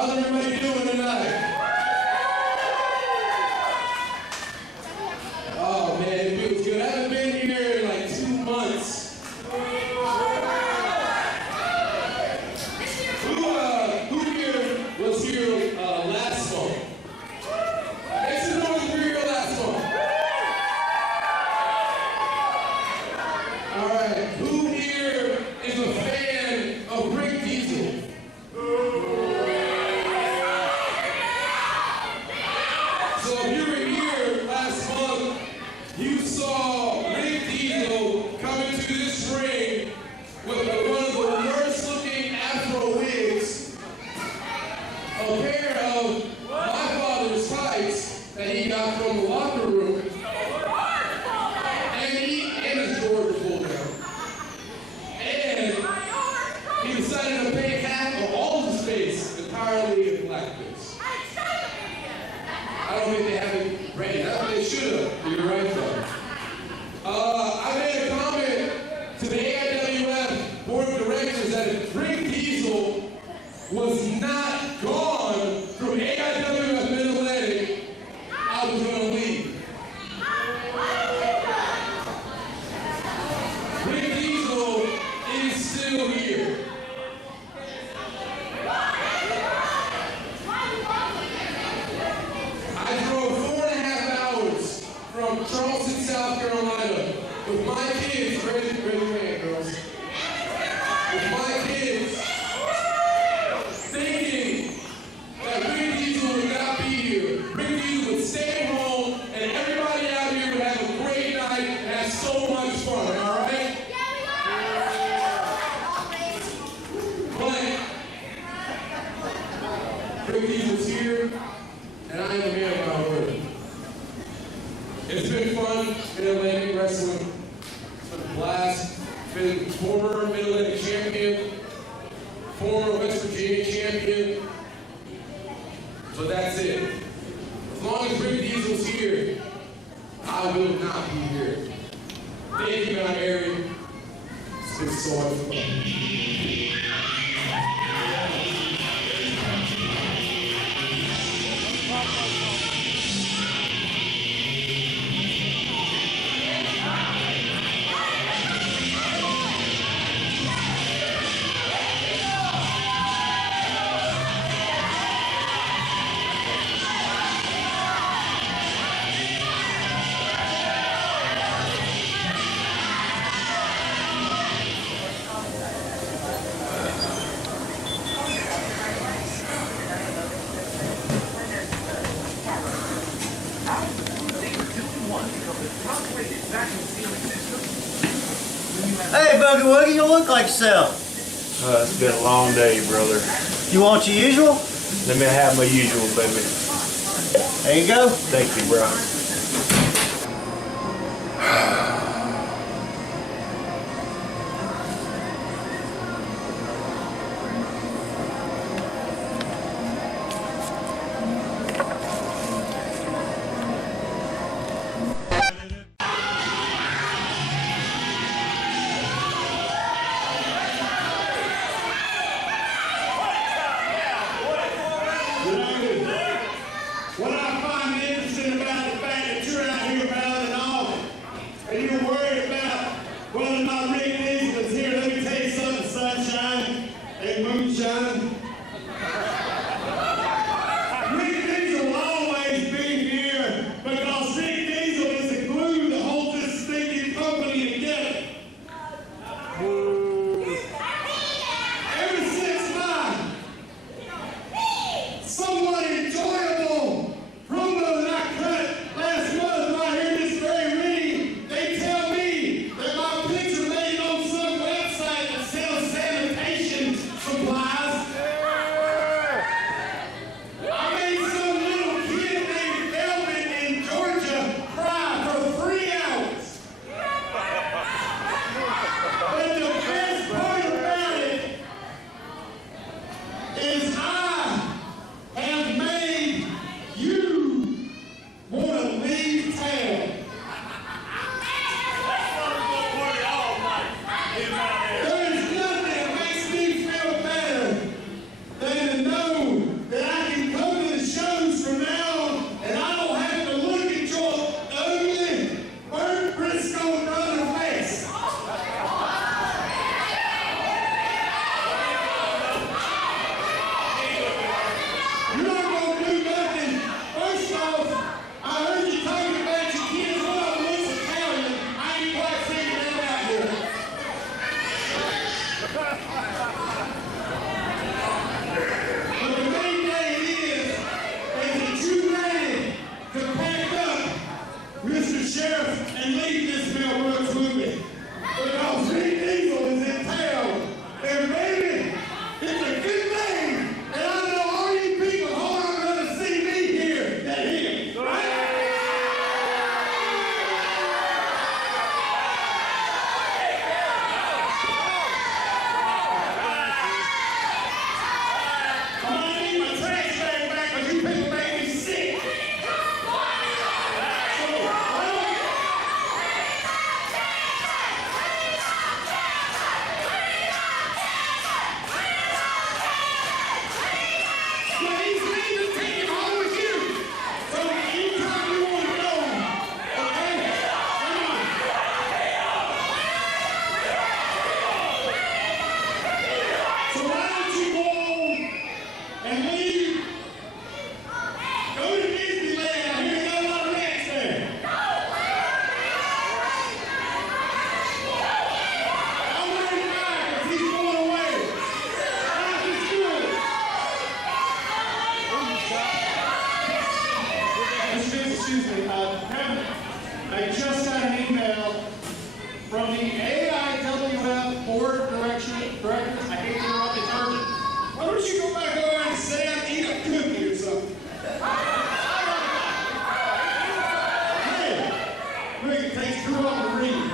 How's everybody doing tonight? Oh man, it feels good. I haven't been here in like 2 months. Who here was here last month? Make some noise for your last month. All right, who here is a fan of Rick Deezel? So if you were here last month, you saw Rick Deezel come into this ring with one of the worst looking afro wigs, a pair of my father's tights that he got from the locker room, and his Georgia pulled down. And he decided to paint half of all his face entirely in blackface. I don't think they have it ready. That's what they should have. You're right, though. I made a comment to the AIWF board of directors that if Rick Deezel was not gone from AIWF Mid-Atlantic, I was going to leave. Rick Deezel is still here. I drove 4.5 hours from Charleston, South Carolina with my kids. Raise your hand, girls. With my kids, thinking that Rick Deezel would not be here. Rick Deezel would stay home and everybody out here would have a great night and have so much fun, all right? But Rick Deezel's here, and I am a man of my word. It's been fun in Atlantic wrestling. It's been a blast. Been former Mid-Atlantic champion, former West Virginia champion. So that's it. As long as Rick Deezel's here, I will not be here. Thank you, Mount Airy. It's been so much fun. Hey, Buggy Wuggy, you look like yourself. It's been a long day, brother. You want your usual? Let me have my usual, baby. There you go. Thank you, bro. What I find interesting about the fact that you're out here battling all, and you're worried about whether or not Rick Deezel is here, let me tell you something, sunshine and moonshine. Rick Deezel will always be here because Rick Deezel is the glue that holds this stinking company together. Ever since my somewhat enjoyable promo that I cut last month right here in this very ring, they tell me that my picture made on some website that sells sanitation supplies. I made some little kid named Elvin in Georgia cry for 3 hours. But the best part about it is I have made you want to leave town. There is nothing that makes me feel better than to know that I just got an email from the AIWF Board of Directors. I hate to interrupt, it's urgent. Why don't you go back over and sit down and eat a cookie or something? Hey, Rick takes grew up to read.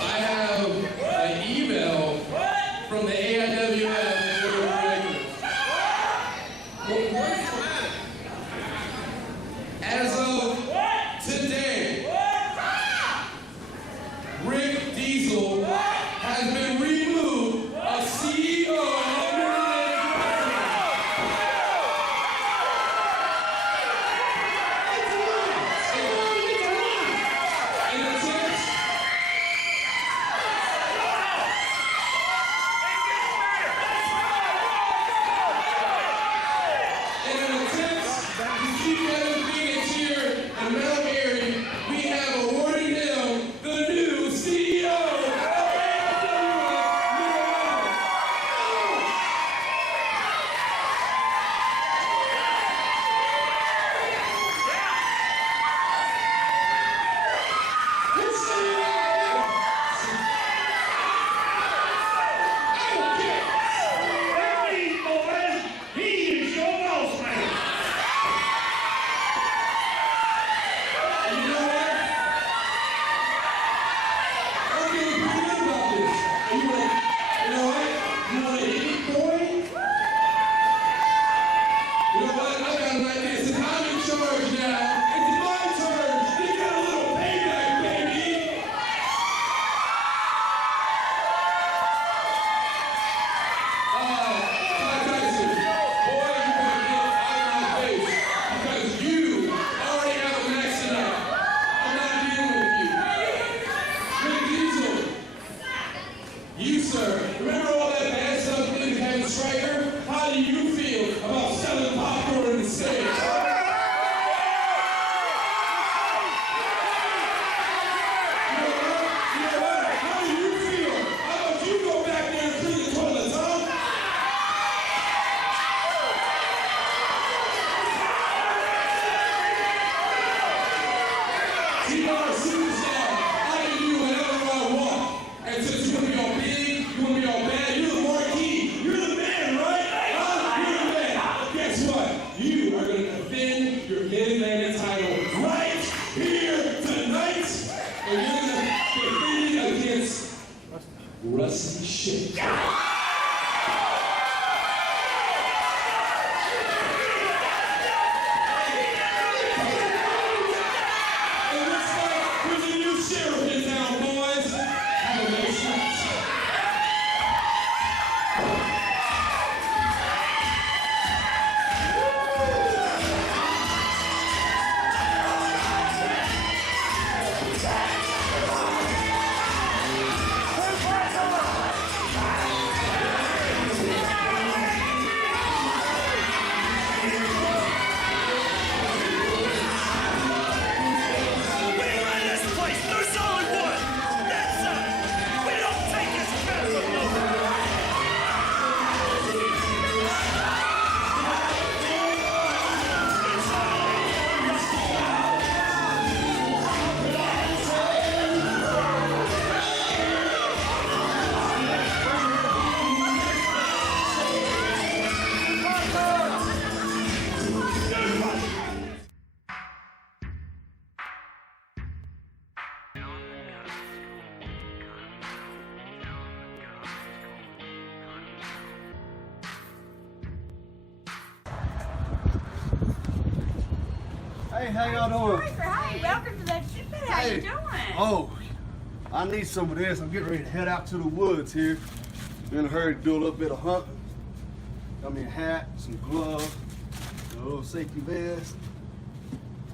I have an email from the AIWF Board of Directors. As of today, Rick Deezel has been removed as CEO of you, sir. Remember all that bad stuff with Kevin Stryker? How do you feel about selling popcorn in the States? How do you feel? How about you go back there and clean the toilets, huh? See, you're a superstar. I can do whatever I want. And since you want to be all big, you want to be all bad, you're the marquee. You're the man, right? Huh? You're the man. Guess what? You are going to defend your Mid-Atlantic title right here tonight. And you're going to defend it against Rusty Shit. Sheriff in town, boys. Have a nice night. Hey, how y'all doing? Hey, welcome to that ship. How you doing? Oh, I need some of this. I'm getting ready to head out to the woods here. In a hurry to do a little bit of hunting. Got me a hat, some gloves, a little safety vest.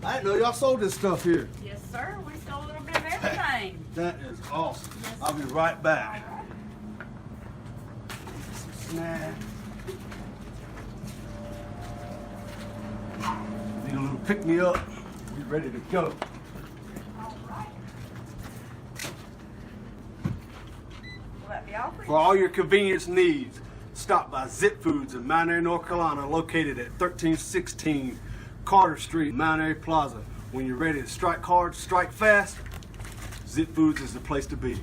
I didn't know y'all sold this stuff here. Yes, sir. We sold a little bit of everything. That is awesome. Yes, I'll be right back. Some snacks. pick me up. Be ready to go. Will that be all for you? For all your convenience needs, stop by Zip Foods in Mount Airy, North Carolina, located at 1316 Carter Street, Mount Airy Plaza. When you're ready to strike hard, strike fast, Zip Foods is the place to be.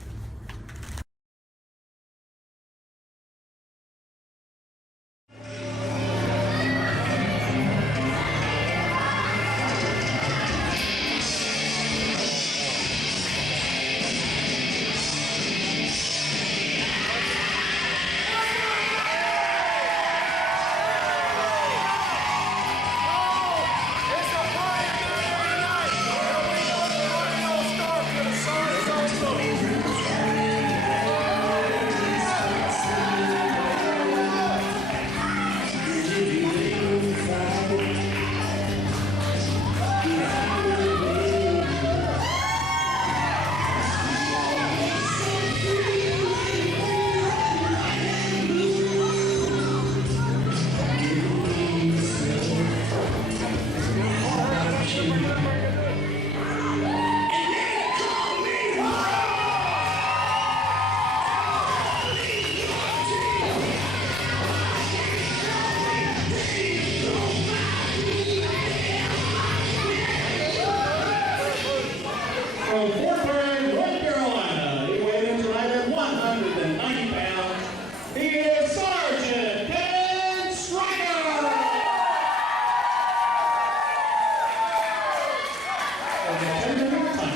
From Fort Worth, North Carolina, he weighed in tonight at 190 pounds. He is Sergeant Kevin Stryker. Of the 10-minute time.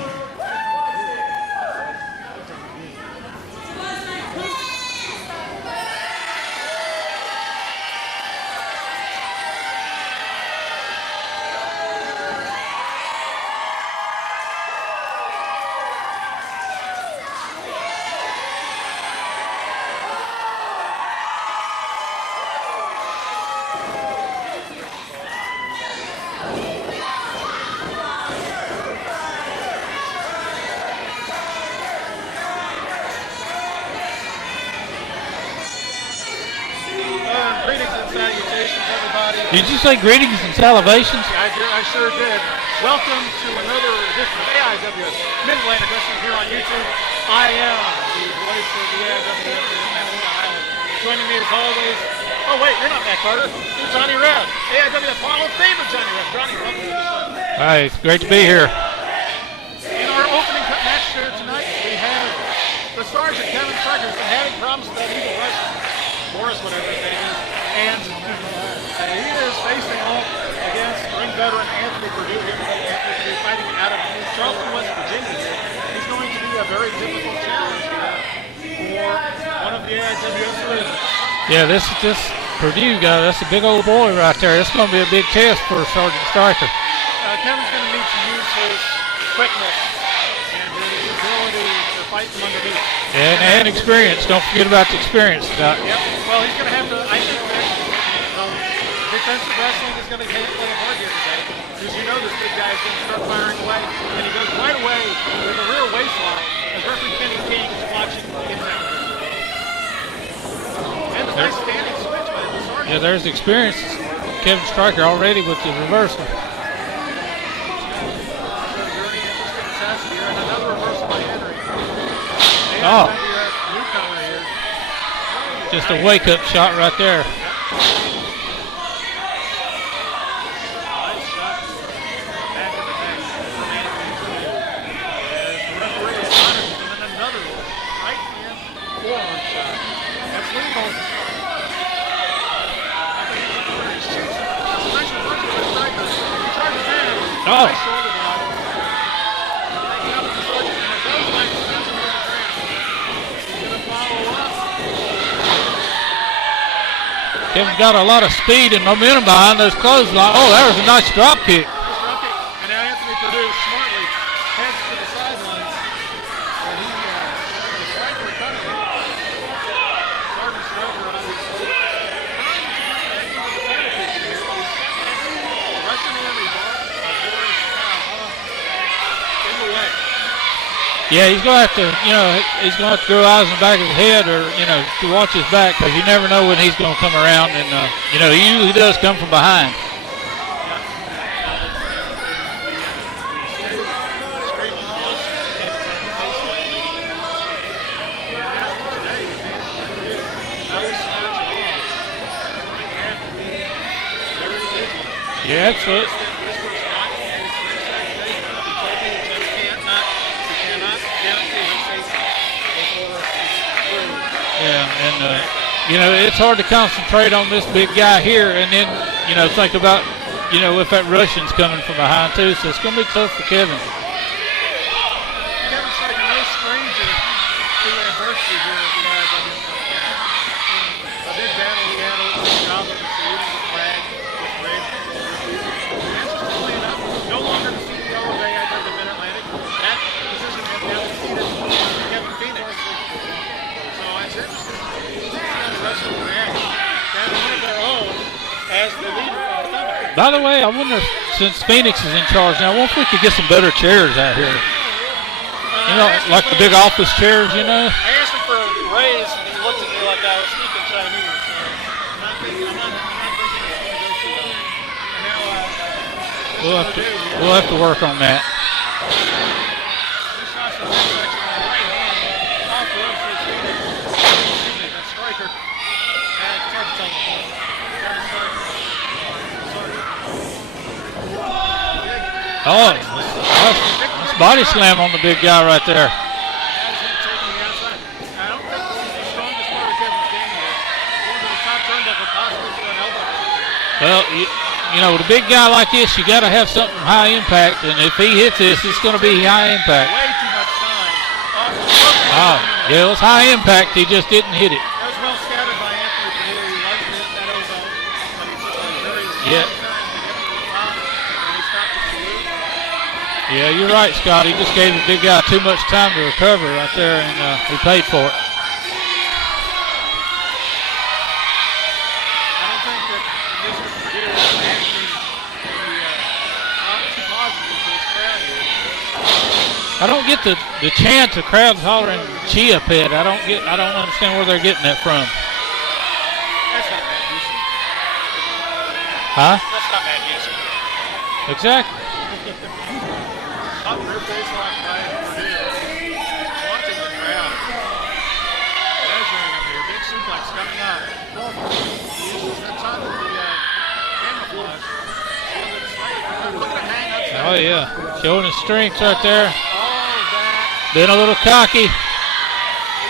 Greetings and salutations, everybody. Did you say greetings and salivations? I sure did. Welcome to another edition of AIWS Mid-Atlantic Wrestling here on YouTube. I am the voice of the AIWS in Ohio. Joining me as always, oh wait, you're not Matt Carter. You're Johnny Red. AIWS Hall of Famer Johnny Red. Johnny, welcome to the show. Hi, it's great to be here. In our opening match here tonight, we have the Sergeant Kevin Stryker, who's been having problems with that evil wrestler, Boris, whatever his name is, and he is facing off against ring veteran Anthony Purdue here today. Anthony Purdue fighting out of Charleston, West Virginia. He's going to be a very difficult challenge here for one of the AIWS legends. Yeah, this Purdue guy, that's a big old boy right there. It's going to be a big test for Sergeant Stryker. Kevin's going to need to use his quickness and his ability to fight from underneath. And experience. Don't forget about the experience. Yep. Well, he's going to have to, I think that defensive wrestling is going to play a part here today. Because you know this big guy is going to start firing away. And he goes right away with the rear waistline as referee Kenny King is watching in that. And the nice standing switch by the Sergeant. Yeah, there's experience. Kevin Stryker already with the reversal. And another reversal by Henry. Oh. Newcomer here. Just a wake-up shot right there. Nice shot back in the back from Anthony Purdue. As the referee is honest, and then another right hand forearm shot. That's legal. Nice punch by Stryker. He charges in. Oh. Nice shoulder block. Taking out the Sergeant, and it goes like extension on the ground. He's going to follow up. Kevin's got a lot of speed and momentum behind those clotheslines. Oh, that was a nice drop kick. And now Anthony Purdue smartly heads to the sidelines. And he is trying to recover it. Sergeant Stryker, obviously, trying to get back into the title picture here. The Russian Army Boris in the way. Yeah, he's going to have to, he's going to have to grow eyes in the back of his head or, to watch his back because you never know when he's going to come around. And, he usually does come from behind. Absolutely. This was not a free safety. He told me he just cannot guarantee his safety before it's through. Yeah, and you know, it's hard to concentrate on this big guy here, and then you know think about if that Russian's coming from behind too. So it's going to be tough for Kevin. Kevin Stryker, no stranger to adversity here at the IWF. A big battle we had over the job of saluting the flag with Red. Interestingly enough, no longer the CEO of AIW Mid-Atlantic. That position has now ceded to Kevin Phoenix. So it's interesting to see how the rest of the react. They have one of their own as the leader of the company. By the way, I wonder if, since Phoenix is in charge now, I wonder if we could get some better chairs out here. Like the big office chairs, I asked him for a raise, and he looked at me like I was speaking Chinese. So I'm not thinking it's going to go too well. And now, We'll have to work on that. two shots from that section on the right hand. Off the rope for Phoenix. Excuse me, that's Stryker. It's hard to tell the point. Kevin Stryker. Oh, that's body slam on the big guy right there. Has him taking the outside. I don't think this is the strongest part of Kevin's game here. Going to the top turnbuckle, possibly for an elbow. Well, with a big guy like this, you got to have something high impact, and if he hits this, it's going to be high impact. Way too much time. Off the rope. Oh, yeah, it was high impact. He just didn't hit it. That was well scattered by Anthony Padilla. He likes to hit that elbow, but he took a very long Yeah. time to get to the top, and he stopped the salute. Yeah, you're right, Scott. He just gave the big guy too much time to recover right there, and he paid for it. I don't think that this Padilla is actually too positive to his crowd here. I don't get the chant the crowd's hollering Chia Pet. I don't understand where they're getting that from. That's not bad music. Huh? That's not bad music. Exactly. Up rear face lock by Purdue. Watching the crowd. Measuring him here. Big suplex coming up. He uses that time of the camouflage. Look at him hang upside. Oh, yeah. Showing his strength right there. All of that. Been a little cocky.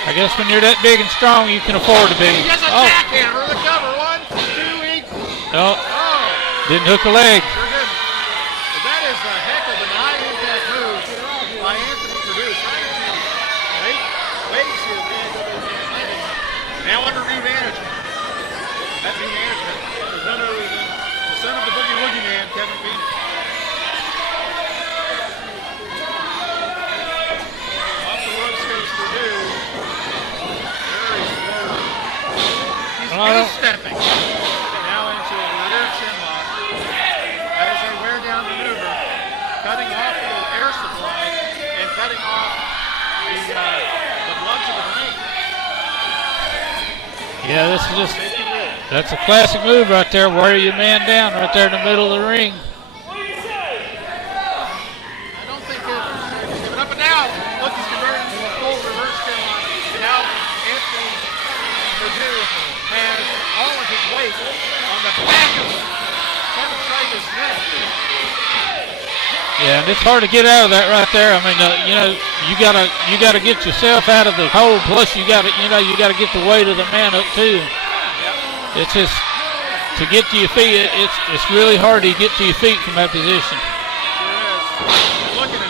I guess when you're that big and strong, you can afford to be. He has a jackhammer. The cover. 1, 2, equal. No, Oh. didn't hook a leg. Sure didn't. But that is a heck of an high-impact move by Anthony Purdue. Trying to make waves here at the Atlantic. Now under new management. That new management is none other than the son of the Boogie Woogie Man, Kevin Phoenix. Off the ropes goes Purdue. Very slow. He's stepping. Now into a rear chin lock. As they wear down maneuver, cutting off the air supply and cutting off the blood to the brain. Yeah, this is just, that's a classic move right there. Wear your man down right there in the middle of the ring. I don't think he's giving up and down. Look, he's converting to a full reverse chin lock. Now Anthony Purdue has all of his weight on the back of Kevin Stryker's neck. Yeah, and it's hard to get out of that right there. I mean, you gotta get yourself out of the hole. Plus, you gotta get the weight of the man up too. It's just to get to your feet. It's really hard to get to your feet from that position. Sure is. Look at him.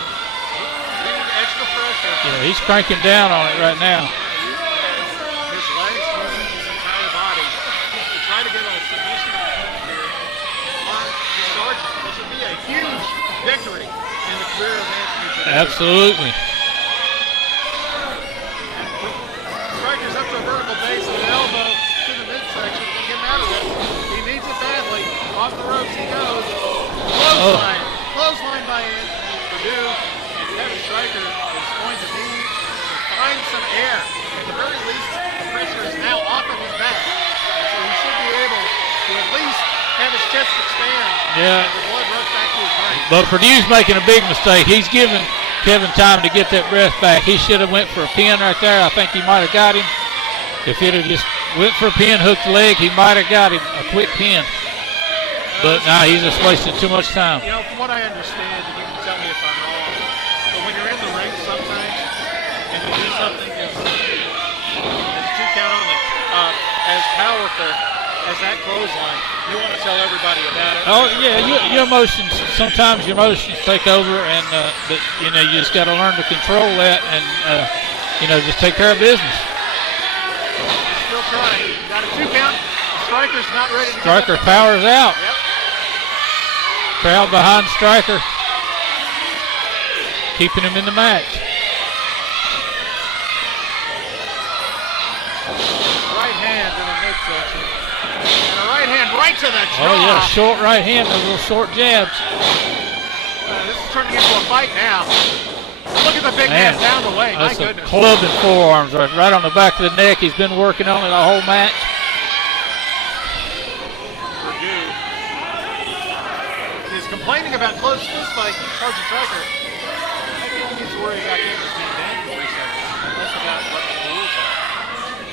Bringing extra pressure. Yeah, he's cranking down on it right now. His legs using his entire body to try to get a submission here on the Sergeant. This would be a huge victory in the career of Anthony Purdue. Absolutely. Stryker's up to a vertical base with an elbow to the midsection. Can get him out of this. He needs it badly. Off the ropes he goes. Clothesline. Clothesline by Anthony Purdue. And Kevin Stryker is going to need to find some air. At the very least, the pressure is now off of his back. And so he should be able to at least have his chest expand. Yeah. And the blood rush back to his brain. But Purdue's making a big mistake. He's giving Kevin time to get that breath back. He should have went for a pin right there. I think he might have got him. If he'd have just went for a pin, hooked the leg, he might have got him a quick pin. but now he's just wasting too much time. You know, from what I understand, and you can tell me if I'm wrong, but when you're in the ring sometimes and you do something as 2 count on the as powerful as that clothesline, you want to tell everybody about it. Oh yeah, your emotions. Sometimes your emotions take over, and but, you know, you just got to learn to control that, and you know, just take care of business. He's still trying. Got a 2 count. Stryker's not ready to Stryker powers out. Yep. Crowd behind Stryker, keeping him in the match. Right hand in the midsection. And a right hand right to the jaw. Oh yeah, short right hand, those little short jabs. This is turning into a fight now. Look at the big man down the way. My That's a goodness. clubbing forearms right on the back of the neck. He's been working on it the whole match. He's complaining about close fist fight, Sergeant Stryker. I think he's worried about getting his being banned for 3 seconds. That's about what the rules are.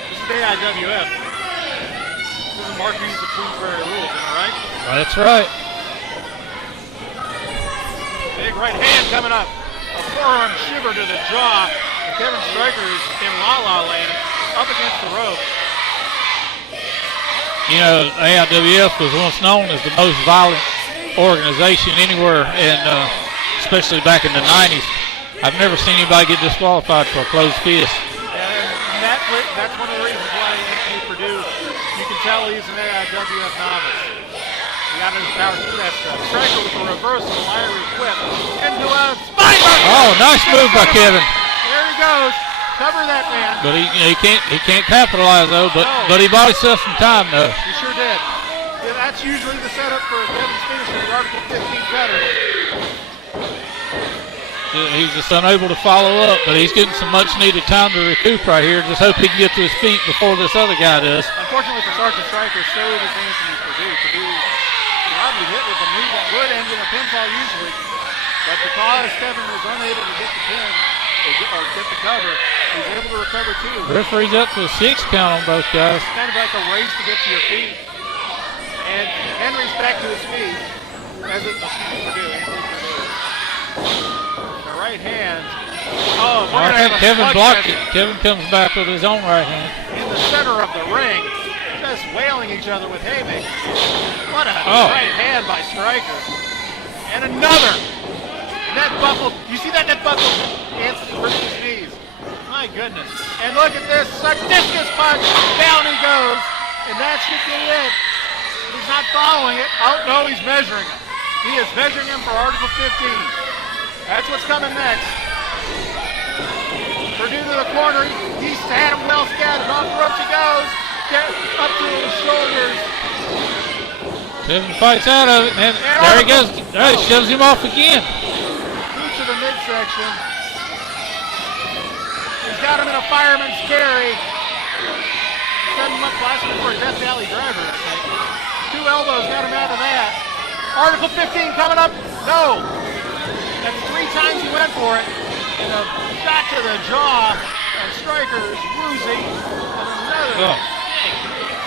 This is the AIWF. This is Mark Hughes of Queensberry rules, am I right? That's right. Big right hand coming up. A forearm shiver to the jaw. And Kevin Stryker is in la-la land up against the rope. You know, AIWF was once known as the most violent organization anywhere, and especially back in the 90s. I've never seen anybody get disqualified for a closed fist. And that's one of the reasons why Anthony Purdue, you can tell he's an AIWF novice. He got his power through that stuff. Stryker with a reversal, Irish whip, into a spinebuster. Oh, nice move by Kevin. There he goes. Cover that man. But he can't capitalize though. But he bought himself some time though. He sure did. Yeah, that's usually the setup for Kevin's finisher, the Article 15 cutter. He's just unable to follow up, but he's getting some much-needed time to recoup right here. Just hope he can get to his feet before this other guy does. Unfortunately for Sergeant Stryker, so does Anthony Purdue. Purdue probably hit with a move that would end in a pinfall usually, but because Kevin was unable to get the pin or get the cover, he's able to recover too. Referee's up to a 6 count on both guys. It's kind of like a race to get to your feet. And Henry's back to his feet. As it Purdue, Anthony Purdue. The right hand. Oh, we're I gonna think have a Kevin slugfest blocked it. Kevin comes back with his own right hand. in the center of the ring, just wailing each other with haymakers. What a right hand by Stryker. And another net buckle. You see that net buckle? Anthony Purdue's knees. My goodness. And look at this. A discus punch. Down he goes. And that should be it. He's not following it. Oh, no, he's measuring him. He is measuring him for Article 15. That's what's coming next. Purdue to the corner. He's had him well scattered. Off the ropes he goes. Get up to his shoulders. Kevin fights out of it, and there he goes. There he shoves him off again. Boot to the midsection. He's got him in a fireman's carry. Set him up last week for a Death Valley driver, I think. 2 elbows got him out of that. Article 15 coming up. No. That's 3 times he went for it. And a shot to the jaw. And Stryker is woozy. And another.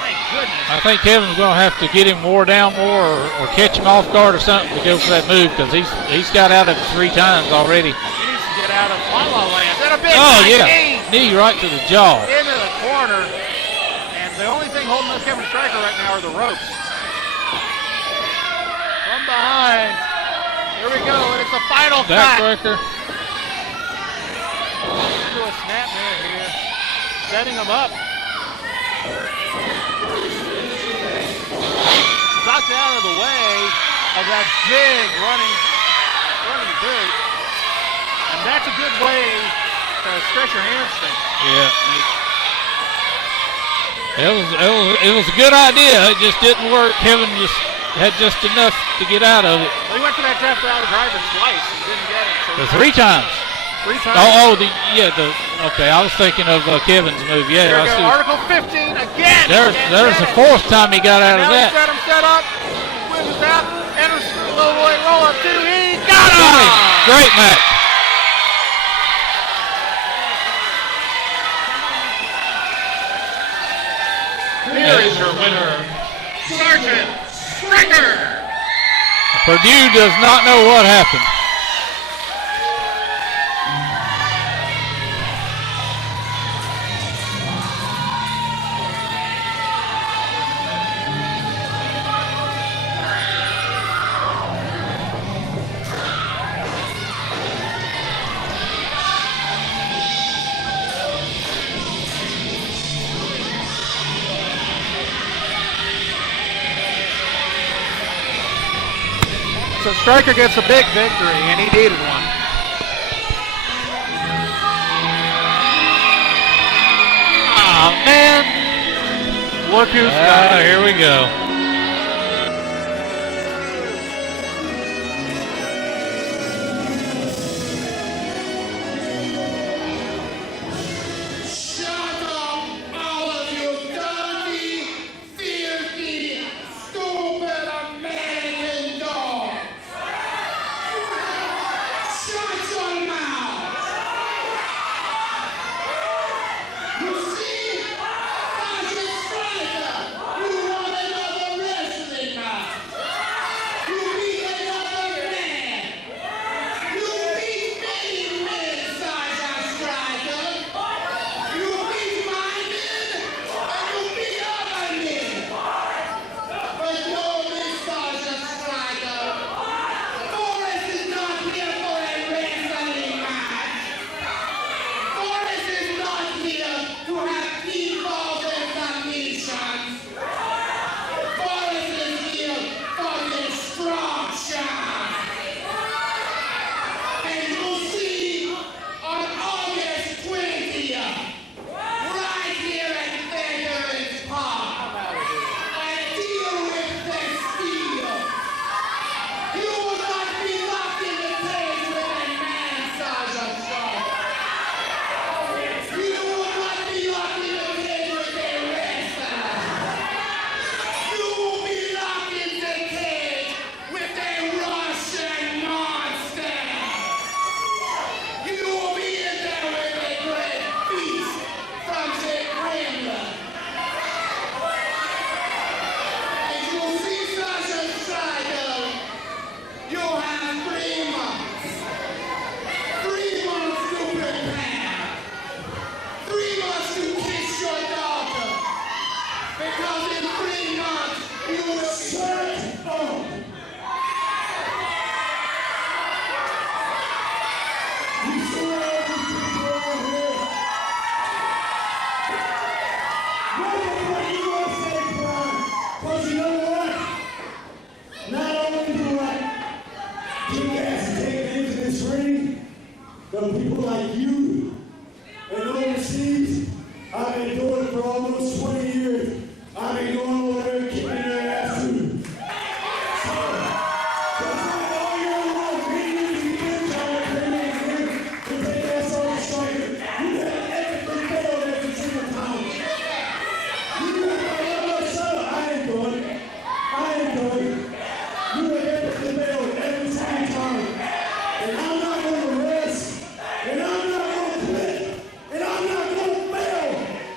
My goodness. I think Kevin's going to have to get him wore down more, or catch him off guard or something to go for that move, because he's got out of it 3 times already. He needs to get out of la-la land. And a big knee right to the jaw. Into the corner. And the only thing holding up Kevin Stryker right now are the ropes. From behind. Here we go, and it's a final Backbreaker. Into a snapmare here. Setting him up. Knocked out of the way of that big running boot. And that's a good way to stretch your hamstring. Yeah. It was a good idea. It just didn't work. Kevin just had just enough to get out of it. Well, he went for that Death Valley driver twice and didn't get it. So 3 times. 3 times. Okay, I was thinking of Kevin's move. Yeah, There I we go. see. Article 15 again. There's the 4th time he got out of Now that. he's got him set up. Whips out. Enters the low boy roll up 2. He got him. Great match. Here is your winner, Sergeant Stryker. Purdue does not know what happened. So Stryker gets a big victory, and he needed one. Oh, man. Look who's got it. Here we go. Shut up, all of you dirty, filthy, stupid American dogs! Shut your mouth! You see, Sergeant Stryker, you want another wrestling match. You beat another man. You beat many men, Sergeant Stryker. You beat my men, and you beat other men. But no, Miss Sergeant Stryker, Forrest is not here for a wrestling match. Forrest is not here to have default examinations. Forrest is here for destruction. And you'll see on August 20th, right here at Veterans Park, and deal with the steel. You will not be locked in the cage with a man, Sergeant Stryker. You will not be locked in the cage with a wrestler. You will be locked in the cage with a Russian monster. You will be in there with a great beast from the Kremlin. And you'll see Sergeant Stryker. You'll have 3 months. 3 months to prepare. 3 months to kiss your daughter. Because in 3 months, you will shut up. You see all these people out here? Welcome to the USA Prime. Because you know what? Not only do I kick ass and take into this ring, but people like you and overseas, I've been doing it for almost 20 years. I've been going over there and kicking their ass too. So, that's why all year long, me and you kids trying to bring in here to take ass on the Stryker. You have everything failed every single time. You got my love, shut up. I ain't doing it. I ain't doing it. You have everything failed every single time. And I'm not going to rest. And I'm not going to quit. And I'm not going to fail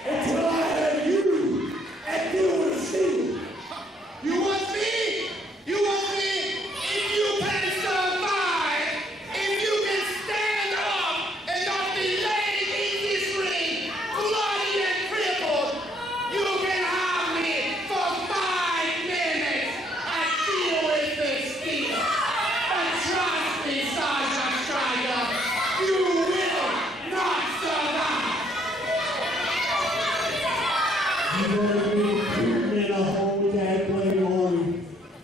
until I have you and deal with the steel. You want me? You want me? If you can survive, if you can stand up and not be laying in this ring, bloody and crippled, you can have me for 5 minutes and deal with this steel. But trust me, Sergeant Stryker, you will not survive. You're going to be recruiting in a whole tag play army.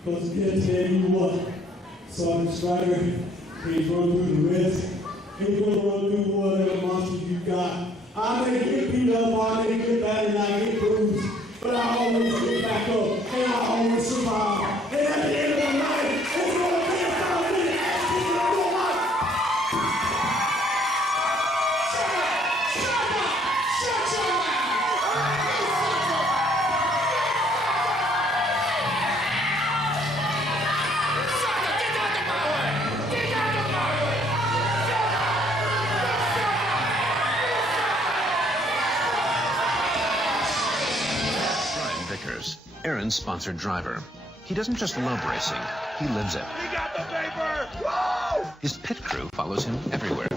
Because I can tell you what, Sergeant Stryker, he's going to do the rest. He's going to run through whatever monster you got. I may get beat up, I may get battered, and I get bruised. But I always get back up, and I always survive. And at the end of the night, it's going to be a 5-minute ass kicking on your life. Shut up! Shut up! Shut your mouth! You shut your mouth! Shut up! Get out of my way! Get out of my way! Shut up! Vickers, Aaron's sponsored driver. He doesn't just love racing, he lives it. His pit crew follows him everywhere.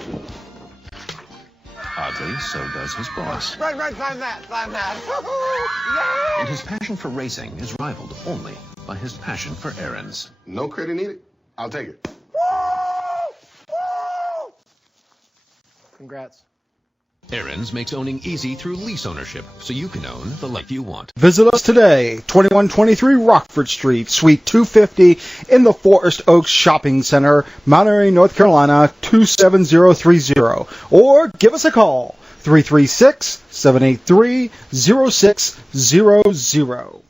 Oddly, so does his boss. Right, climb that. And his passion for racing is rivaled only by his passion for errands. No credit needed. I'll take it. Congrats. Errands makes owning easy through lease ownership, so you can own the life you want. Visit us today, 2123 Rockford Street, Suite 250 in the Forest Oaks Shopping Center, Mount Airy, North Carolina, 27030. Or give us a call, 336-783-0600.